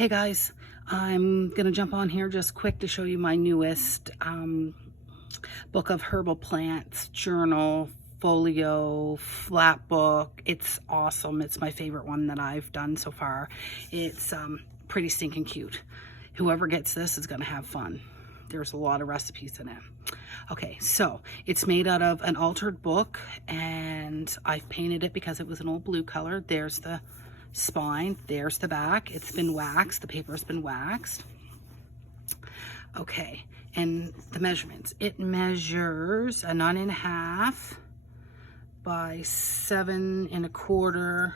Hey guys, I'm gonna jump on here just quick to show you my newest book of herbal plants, journal, folio, flat book. It's awesome. It's my favorite one that I've done so far. It's pretty stinking cute. Whoever gets this is gonna have fun. There's a lot of recipes in it. Okay, so it's made out of an altered book, and I've painted it because it was an old blue color. There's the spine, there's the back. It's been waxed, the paper's been waxed. Okay, and the measurements. It measures a 9.5 by 7 1/4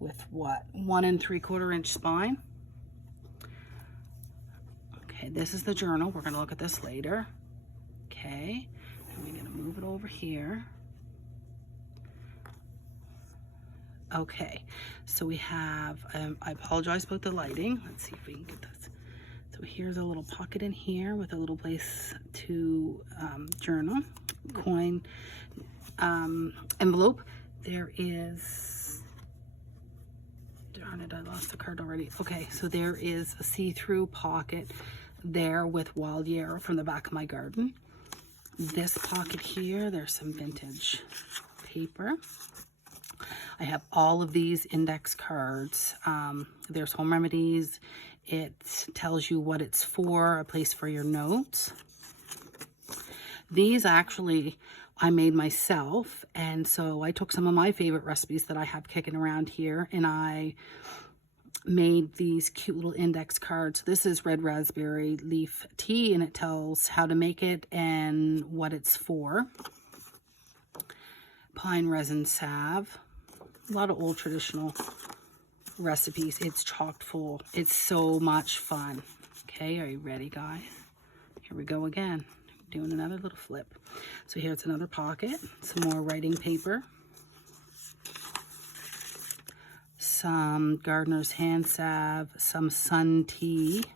with what? 1 3/4 inch spine. Okay, this is the journal. We're gonna look at this later. Okay, and we're gonna move it over here. Okay, so we have, I apologize about the lighting. Let's see if we can get this. So here's a little pocket in here with a little place to journal, coin, envelope. There is, darn it, I lost the card already. Okay, so there is a see-through pocket there with wild yarrow from the back of my garden. This pocket here, there's some vintage paper. I have all of these index cards. There's home remedies. It tells you what it's for, a place for your notes. These actually I made myself, and so I took some of my favorite recipes that I have kicking around here, and I made these cute little index cards. This is red raspberry leaf tea, and it tells how to make it and what it's for. Pine resin salve. A lot of old traditional recipes. It's chock full. It's so much fun. Okay, are you ready, guys? Here we go again. Doing another little flip. So here's another pocket. Some more writing paper. Some gardener's hand salve. Some sun tea.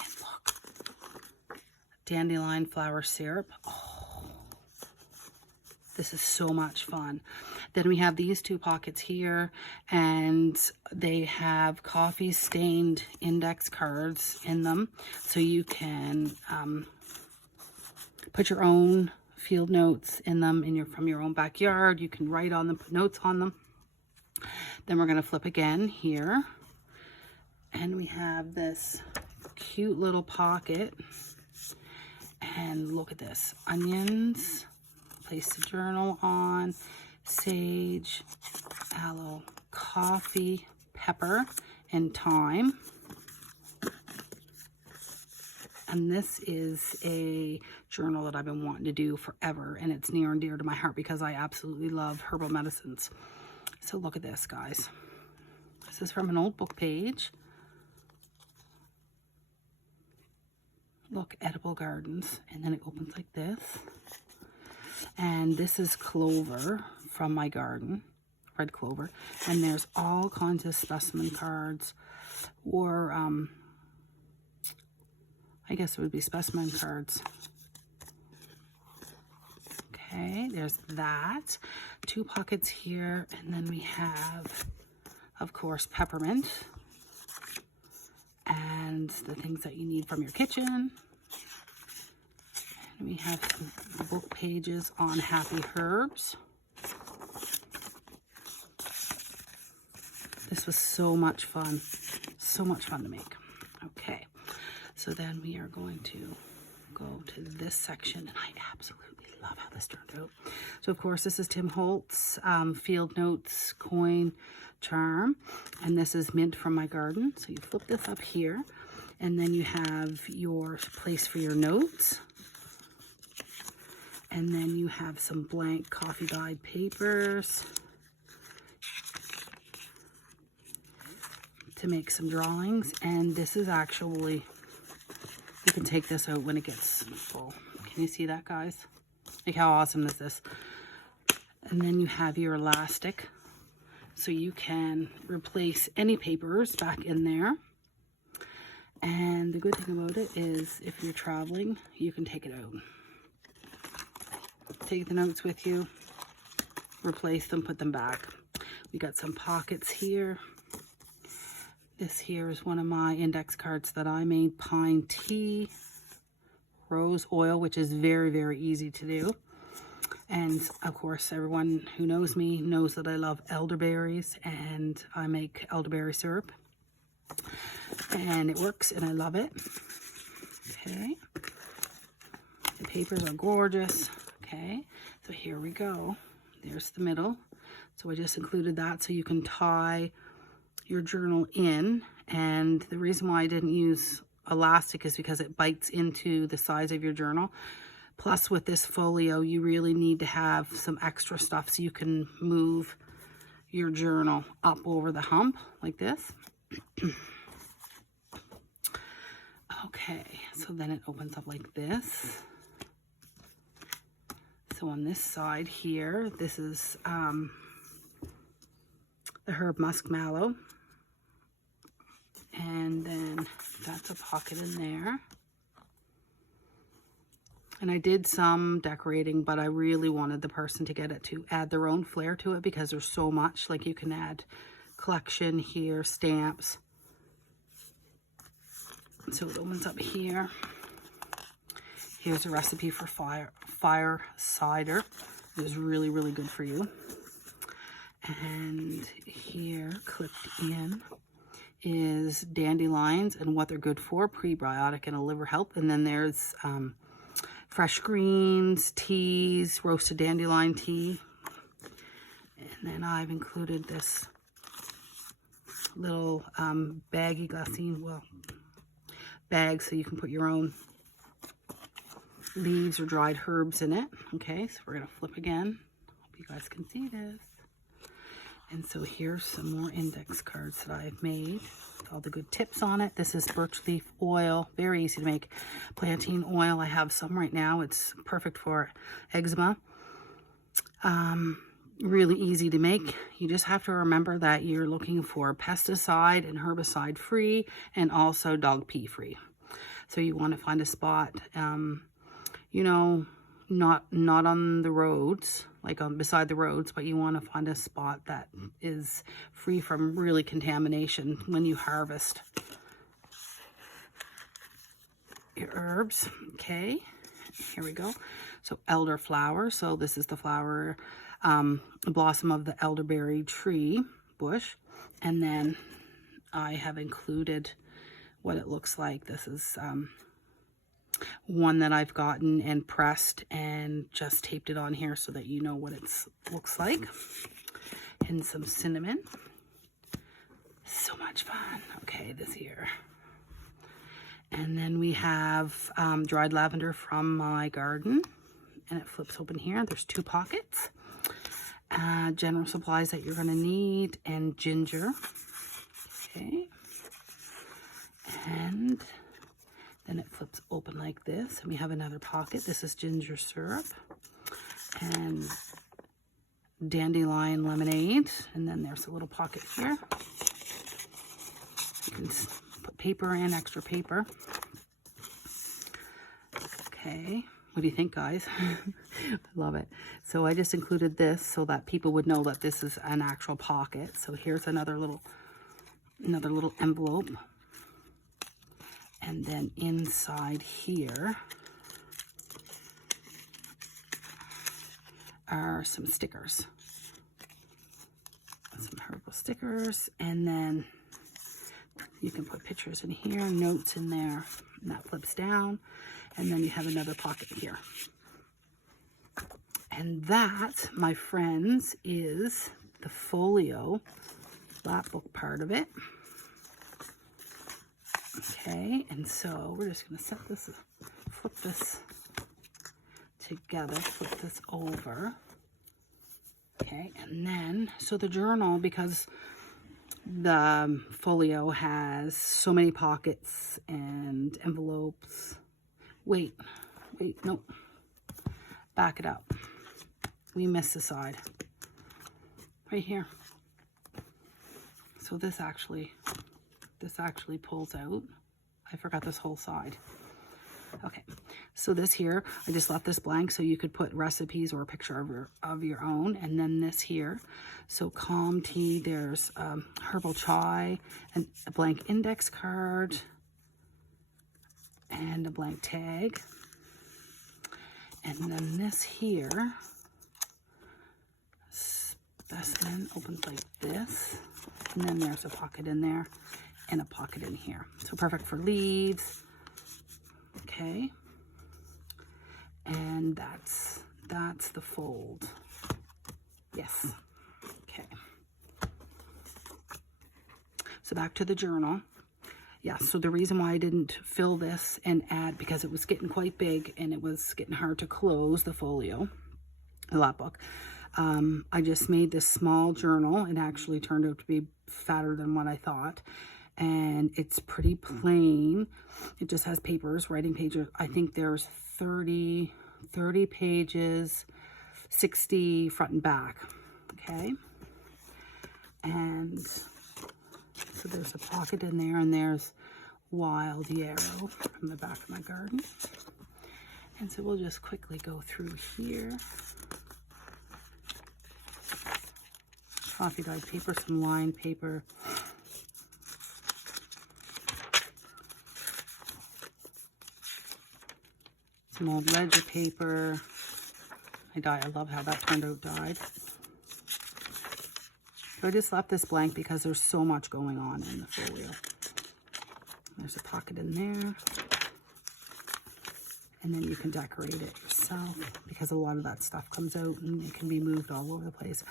And look. Dandelion flower syrup. Oh. This is so much fun. Then we have these two pockets here, and they have coffee stained index cards in them. So you can put your own field notes in them from your own backyard. You can write on them, put notes on them. Then we're gonna flip again here. And we have this cute little pocket. And look at this, onions, place to journal on, sage, aloe, coffee, pepper, and thyme. And this is a journal that I've been wanting to do forever, and it's near and dear to my heart because I absolutely love herbal medicines. So look at this, guys. This is from an old book page. Look, edible gardens, and then it opens like this. And this is clover from my garden, red clover. And there's all kinds of specimen cards, or I guess it would be specimen cards. Okay, there's that. Two pockets here, and then we have, of course, peppermint. And the things that you need from your kitchen. We have some book pages on happy herbs. This was so much fun to make. Okay, so then we are going to go to this section, and I absolutely love how this turned out. So of course this is Tim Holtz Field Notes Coin Charm, and this is mint from my garden. So you flip this up here, and then you have your place for your notes. And then you have some blank coffee dyed papers to make some drawings. And this is actually, you can take this out when it gets full. Can you see that, guys? Like, how awesome is this? And then you have your elastic, so you can replace any papers back in there. And the good thing about it is if you're traveling, you can take it out. Take the notes with you, replace them, put them back. We got some pockets here. This here is one of my index cards that I made. Pine tea, rose oil, which is very, very easy to do. And of course, everyone who knows me knows that I love elderberries, and I make elderberry syrup. And it works, and I love it. Okay. The papers are gorgeous. Okay. So here we go. There's the middle. So I just included that so you can tie your journal in. And the reason why I didn't use elastic is because it bites into the size of your journal. Plus, with this folio, you really need to have some extra stuff so you can move your journal up over the hump like this. Okay, so then it opens up like this. So on this side here, this is the herb musk mallow. And then that's a pocket in there. And I did some decorating, but I really wanted the person to get it to add their own flair to it because there's so much. Like you can add collection here, stamps. So it opens up here. Here's a recipe for fire cider. It is really, really good for you. And here, clipped in, is dandelions and what they're good for, prebiotic and a liver health. And then there's fresh greens, teas, roasted dandelion tea. And then I've included this little baggy glassine, well, bag so you can put your own leaves or dried herbs in it. Okay, so we're going to flip again. Hope you guys can see this. And so here's some more index cards that I've made. All the good tips on it. This is Birch Leaf Oil. Very easy to make. Plantain oil. I have some right now. It's perfect for eczema. Really easy to make. You just have to remember that you're looking for pesticide and herbicide free and also dog pee free. So you want to find a spot, you know, not on the roads, like beside the roads, but you want to find a spot that is free from really contamination when you harvest your herbs. Okay, here we go. So elderflower. So this is the flower, blossom of the elderberry tree bush. And then I have included what it looks like. This is one that I've gotten and pressed and just taped it on here so that you know what it looks like. And some cinnamon. So much fun. Okay, this here. And then we have dried lavender from my garden. And it flips open here. There's 2 pockets. General supplies that you're going to need. And ginger. Okay. And then it flips open like this, and we have another pocket. This is ginger syrup and dandelion lemonade. And then there's a little pocket here. You can put paper in, extra paper. Okay, what do you think, guys? I love it. So I just included this so that people would know that this is an actual pocket. So here's another little envelope. And then inside here are some stickers. Some herbal stickers. And then you can put pictures in here, notes in there. And that flips down. And then you have another pocket here. And that, my friends, is the folio Lapbook part of it. Okay, and so we're just going to set this, flip this together, flip this over. Okay, and then, so the journal, because the folio has so many pockets and envelopes. Wait, no. Back it up. We missed the side. Right here. So this actually pulls out. I forgot this whole side. Okay, So this here, I just left this blank so you could put recipes or a picture of your own. And then this here, so calm tea, there's herbal chai, and a blank index card, and a blank tag. And then this here, specimen opens like this. And then there's a pocket in there and a pocket in here. So perfect for leaves. Okay. And that's the fold. Yes. Okay. So back to the journal. Yeah, so the reason why I didn't fill this and add, because it was getting quite big and it was getting hard to close the folio, the lapbook. I just made this small journal. It actually turned out to be fatter than what I thought. And it's pretty plain. It just has papers, writing pages. I think there's 30 pages, 60 front and back. Okay. And so there's a pocket in there, and there's wild yarrow from the back of my garden. And so we'll just quickly go through here. Coffee dyed paper, some lined paper. Some old ledger paper. I love how that turned out dyed. So I just left this blank because there's so much going on in the folio. There's a pocket in there. And then you can decorate it yourself because a lot of that stuff comes out and it can be moved all over the place.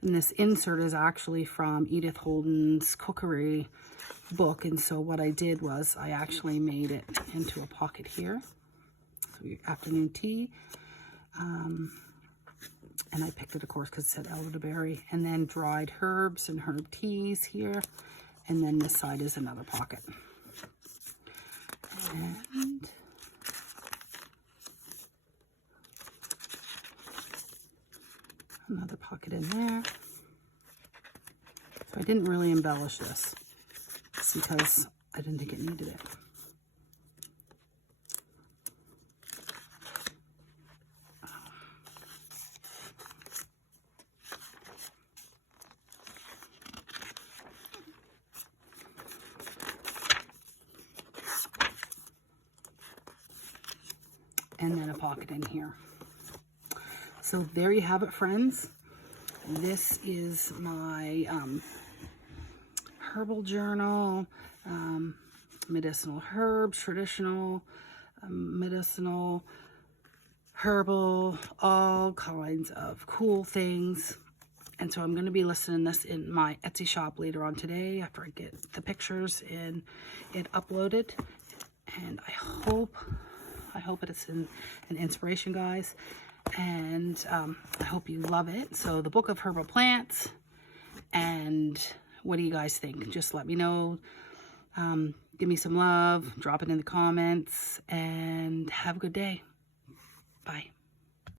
And this insert is actually from Edith Holden's cookery book. And so what I did was I actually made it into a pocket here. So your afternoon tea. And I picked it, of course, because it said elderberry. And then dried herbs and herb teas here. And then this side is another pocket. And another pocket in there. So I didn't really embellish this because I didn't think it needed it. And then a pocket in here. So there you have it, friends. This is my herbal journal, medicinal herbs, traditional, medicinal, herbal, all kinds of cool things. And so I'm going to be listing this in my Etsy shop later on today after I get the pictures and it uploaded. And I hope it's an inspiration, guys. And I hope you love it. So the Book of Herbal Plants. And what do you guys think? Just let me know. Give me some love. Drop it in the comments. And have a good day. Bye.